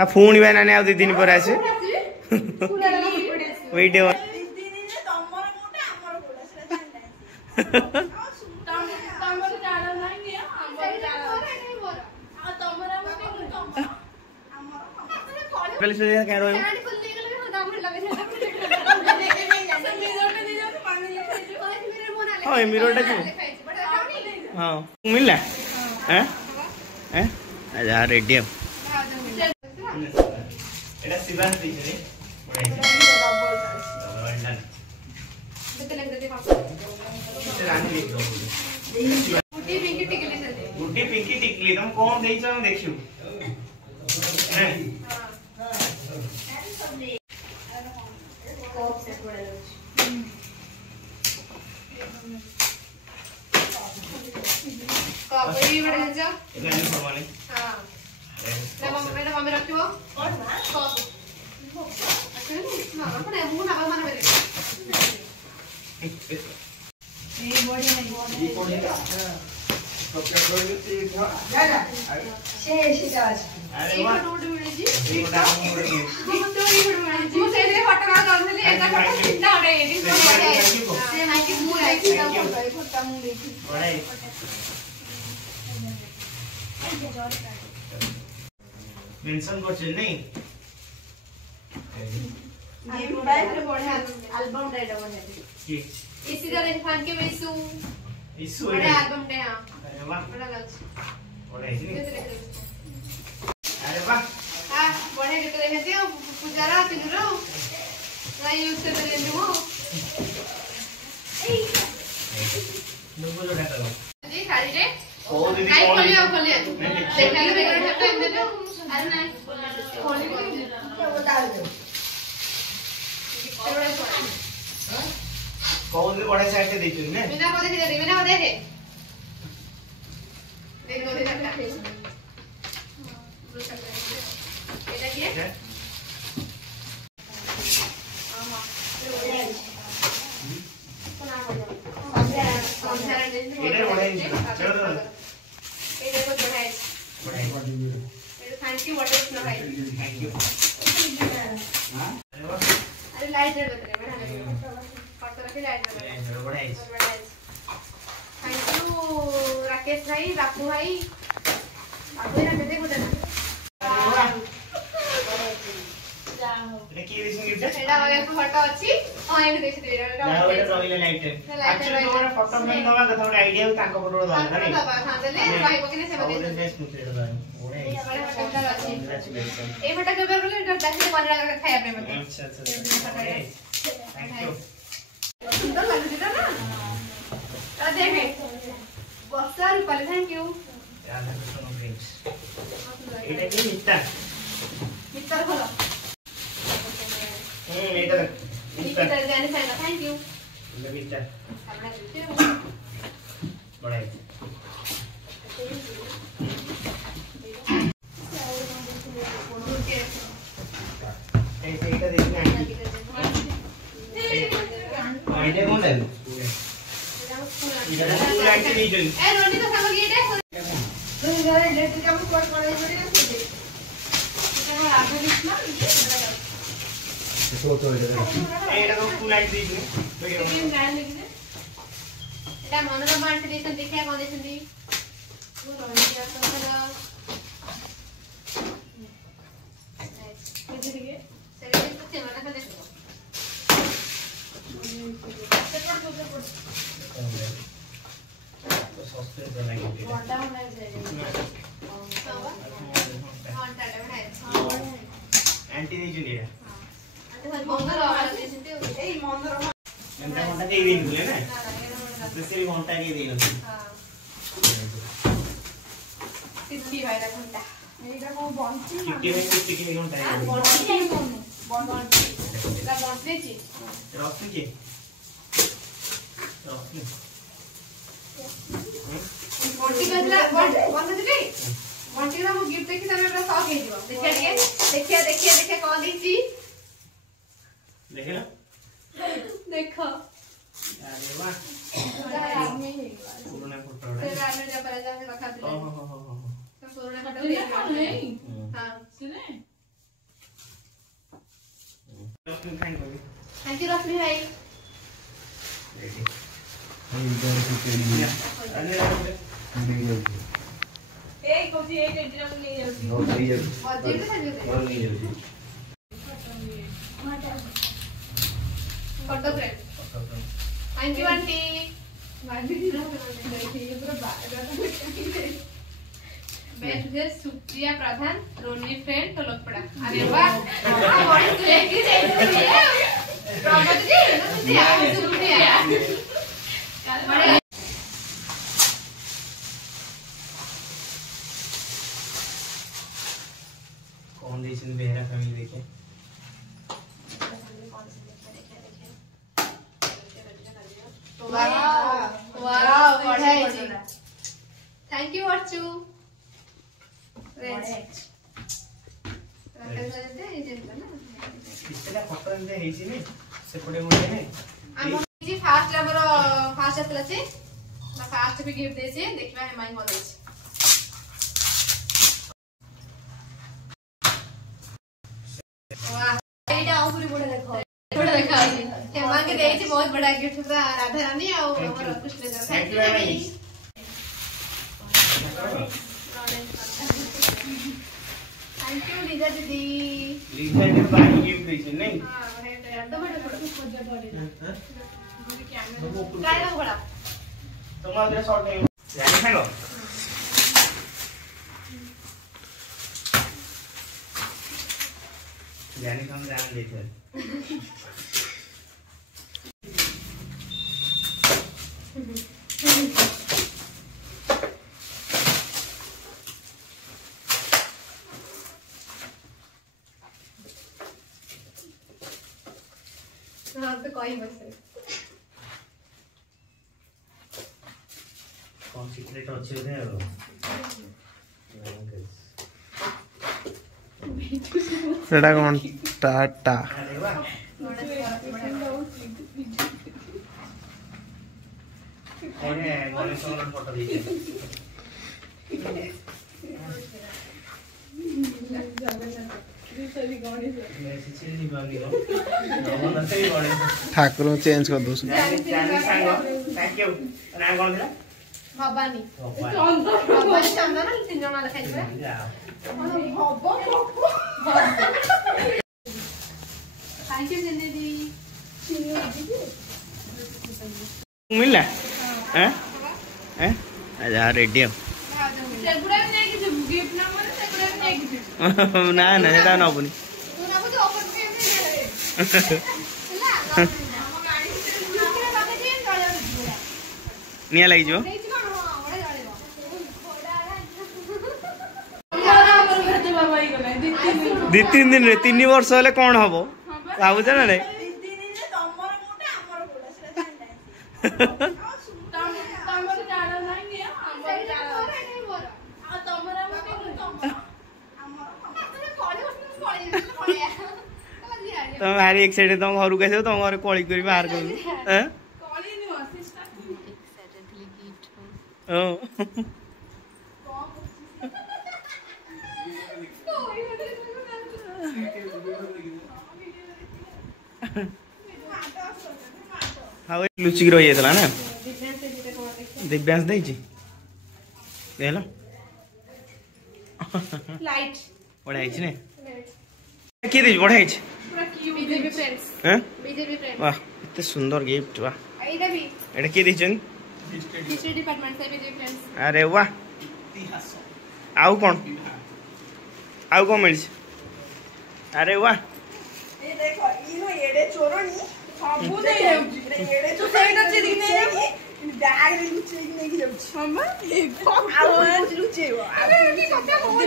आ पुणी बा नानी आ 2 दिन पर आसे वीडियो कल से क्या रोयो हां मिररटा की हां मिलला हैं हैं आ रेडी अब एटा शिवान दीजिए गुड्डी पिंकी टिकली तुम कौन देइछ हम देखियो कॉपी बड़ा जा एटा नहीं फरमाने हां मेरा मम्मी रखियो और ना कॉप ना अपन हमको ना माने मेरे ये बॉडी नहीं ये बॉडी तो क्या करोगे जा जा से जा अरे वाह फोटो मिले जी एक डाउन मोड़ के हम तो ये फोटो मिले जी मुझे ये फोटो ना कर ले ऐसा फोटो कितना उड़े ये से मैं कि मुंह आई थी फोटो मुंह देखी बड़े मेंशन कर नहीं ये बैक रे बढ़िया एल्बम डेड बने की इसी तरह फन के इशू बड़ा एल्बम डे हां अरे वाह बड़ा लग बड़े अरे वाह हां बड़े के देखे थे पूजारा तिनुरो ना यूज कर ले नु लोगो जो डाटा लो जी खाली रे ओ दीदी नहीं कौन खोलियो देखा ले बेगर टाइम दे दो अरे नहीं खोली क्या बता दो कौन भी बड़े साइड से देखियो ने मीना को देखे देखो देखा এটা কি आमा कोना बोलो संसार में इधर बड़े चलो ये देखो बड़ा है बड़े thank you what is no hi thank you हां अरे वाह अरे लाइट रेड बता रहे मैं फोटो रखे लाइट रेड बड़े थैंक यू राकेश भाई राकू भाई आप ना दे दे ना এটা কি দিছেন গিফট এটা আগে ফটো আছে এনে দেখি দে এটা রইলে লাইট एक्चुअली তোমার ফটো ফ্রেম দবা কথা একটা আইডিয়া তাঙ্ক ফটো দবা না দবা হ্যাঁ দেলে ভাই বকিনে সেবা দে বেশ মুছে দবা ওরে এই আমার ফটোটা আছে কংগ্রাচুলেশন এই ফটো কে বের করলে এটা দেখতে পারে লাগা খাই আপনি মতে আচ্ছা থ্যাংক ইউ সুন্দর লাগছে না তা দেখে বস্তা রূপালি থ্যাংক ইউ यार सुनो फ्रेंड्स এটা কি মিথ্যা মিত্তর হলো এটা মিথ্যা মিত্তর জানি ফাইনা থ্যাংক ইউ এটা মিথ্যা আমরা দিতে বড়াই এইটা দেখি না এটা কোন দেন এটা ফুল আইটে নিয়ে যান এ রনি তো সামনে গিয়ে তুমি ঘরে লেটে যাবো কোড করে করে আছে এটা আগে দিছ না তো এটা তো ফুল আইটে দিই টিম গান লিখে এটা মনোরমা আন্টিনেশন দেখে কোন দেন দি वो रनि का संसार ये देखिए सेकंड तो चेमना का देखो तो सस्ते तो नहीं है घंटा होना चाहिए घंटा बनाए आंटी नहीं जुलिया हां मंदर वाला देते ए मंदर घंटा दे दिन बोले ना स्पेशली घंटा के देलो हां कितनी भाई रा घंटा एटा को बंची कितनी में कितनी घंटा है बंची बंची एटा बंची छी रखते के रखते बंची बदला बंद दे बंची ना वो गिफ्ट देखि तमे पूरा शॉक हे जीव देखिए कौन दीची देखे ना देखो अरे वाह आदमी है पुराना फोटो है तेरा ने जब पहले जाके रखा दिया हो तो पुराना फोटो नहीं हां सुने थैंक यू रश्मि भाई। Photo frame thank you aunty. Best है सुप्रिया प्रधान रोनी फ्रेंड तो लोकपड़ा। अरे वाह बड़ी लेके प्रगति सुप्रिया कौन देशन बेहरा फैमिली देखे वाह बढ़िया थैंक यू अर्चू। इतना फोटो एंदे हेची ने सेपटे मुडे ने हम जी फास्ट हमर फास्ट आतला से ना फास्ट भी गिफ्ट दे से देखबा हम माई बोलै छी। वाह एटा ऊपरी बड़ा देखो हे मांगे दे छी बहुत बड़ा गिफ्ट पूरा राधा रानी और हमर Krishna ji. Thank you very thank you Lisa दीदी। लीजा ने बाकी गिफ्ट देछे नहीं हां बड़े यार तो बड़ा काय ना बड़ा तुम्हारे शॉट नहीं जाने खाओ जाने हम जान लेते हां तो कोई बस कौन सीक्रेट अच्छे थे सेटा कौन टाटा अरे वाह कोने गणेश का फोटो दीजिए ठाकुर चेंज कर दो थैंक यू ना कौन था भवानी भवानी भवानी चंदन तीन जण लिखाइ दिबा थैंक यू जिंदगी मिलला हैं हैं आजा रेडी हम सेगुडा ने कि गिफ्ट ना माने सेगुडा ने कि ना ना सेटा न होबनी तू ना बुझ ऑफर पे दे ला हम गाड़ी से पूरा बाके जे गाड़ी दिबा निया लागि जो नहीं छी कोन हां बडे गाड़ी दी तीन दिन रे 3 वर्ष होले कोन हबो भाबुछ ना नै तुम भारी एक्साइटेड तुम घर कैसे तुम घर कॉल कर बाहर कर हैं हाँ लुचिक रही जाता ना दिव्यांश देछि देला लाइट बढ़िया है ने की देछि बढ़िया है पूरा की बीजेपी फ्रेंड्स हैं बीजेपी फ्रेंड्स वाह इतने सुंदर गिफ्ट वाह एटा भी एटा की देछन हिस्ट्री डिपार्टमेंट से बीजेपी फ्रेंड्स। अरे वाह आउ कौन मिल अरे वाह ये देखो इनो एडे चोरनी सबु नै हेउची एडे तो सेटा चिरी नै बैग लुचे नै हेउची हम आउ लुचे हो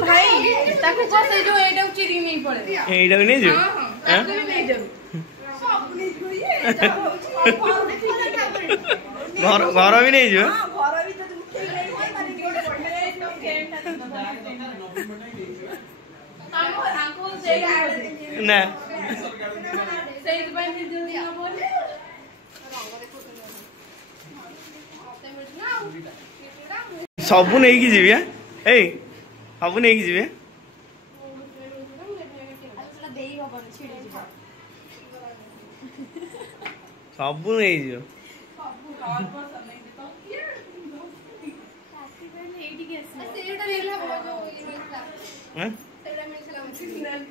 भाई ताको कसे जो एटा चिरी नै पड़े एटा नहीं जो हां ताको भी नै जाऊ सब नै जो ये घर घर भी नहीं जो हां घर भी तो उठे नै होय माने गेट पड़े नो गेट आंको से ना सेट बाय में जल्दी ना बोले सबू नहीं की जीविया ए सबू नहीं की जीविया ସବୁ ନେଇଯିବ।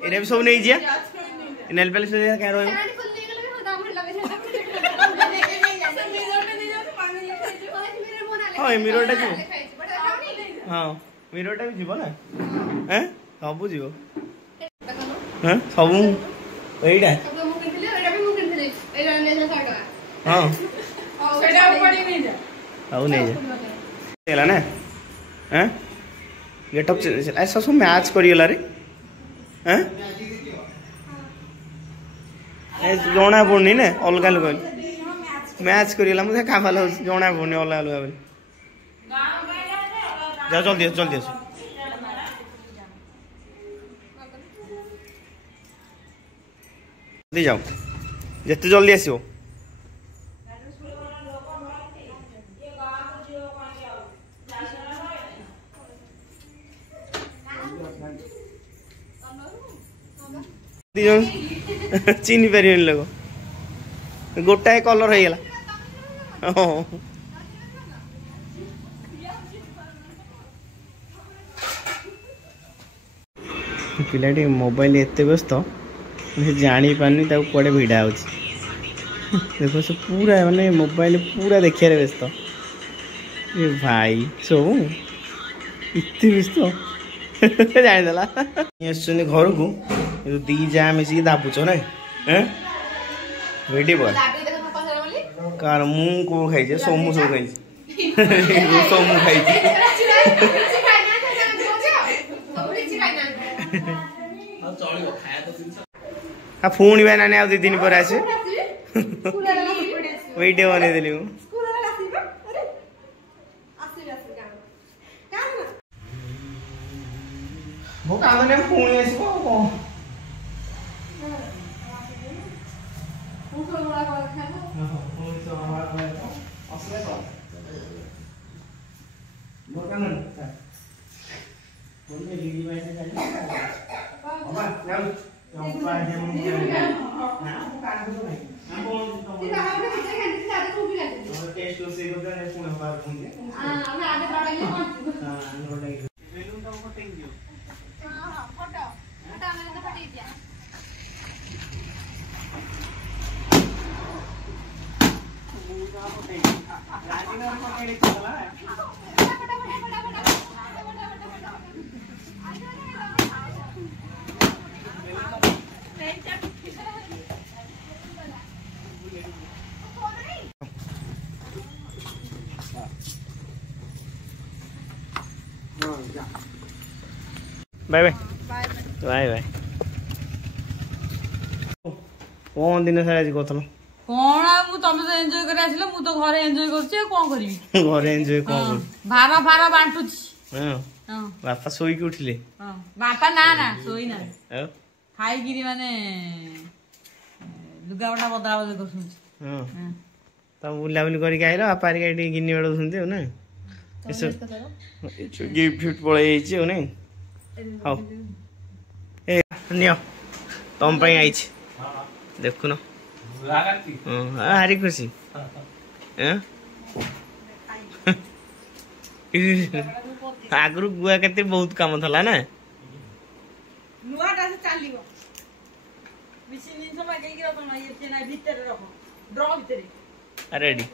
ଏଇଟା ବି ସବୁ ନେଇଯିବା। ନେଲ୍ ପଲିସ୍ କାଇଁ ରହିବ? ହଁ ଏ ମିରରଟା ଯିବ। ହଁ ମିରରଟା ବି ଯିବ ନା। ସବୁ ଯିବ। ସବୁ ଏଇଟା ହଁ ସବୁ ନେଇଯା ହେଲା ନା। गेटअप सब मैच करीगला रे। जना पड़नी ना अलग अलग मैच करीगला मुझे काम जना पड़नी अलग अलग जा जल्दी जल्दी आस जाओ जिते जल्दी आसो। चिन्ह पारे लोक गोटाए कलर हो गला। पिलाटी मोबाइल एत व्यस्त जानी पारनी कड़े भिड़ा हो। देखो से पूरा माने मोबाइल पूरा देखिए व्यस्त। ये भाई सब इत व्यस्त जानीदेला घर को दी जा मिसिक दाबुच ना भिडी बॉय कार मु को खाई सोमू सब खाई सोमू खाई पुणी बा नानी आ 2 दिन पर आसे वीडियो बने देली मु काम ने पुणी आसीबो बाय बाय बाय बाय कौन दिन सारा आज कथल कौन आ मु तमे तो एन्जॉय करे आसिलो मु तो घरे एन्जॉय करछि कोन करबी घरे एन्जॉय कोन भारा भारा बांटुछि। हां बापा सोई के उठिले। हां बापा ना ना सोई ना हां खाई गिरी माने लुगावटा बदला बदल करछुछि। हां त बुला बुली करी आइलो बापा रे एटी गिनी बडो सुनते हो ना एसो गिफ्ट फिफ्ट पळे आइछि हो नै। हां ए नियो तम पई आइछि देखु न हारी खुशी आगु गुआ के बहुत काम थला ना नुआटा से चालिबो मिसिन जिंस मागे कि रखो ना ये चेना भीतर रखो ड्रॉ भीतर रेडी।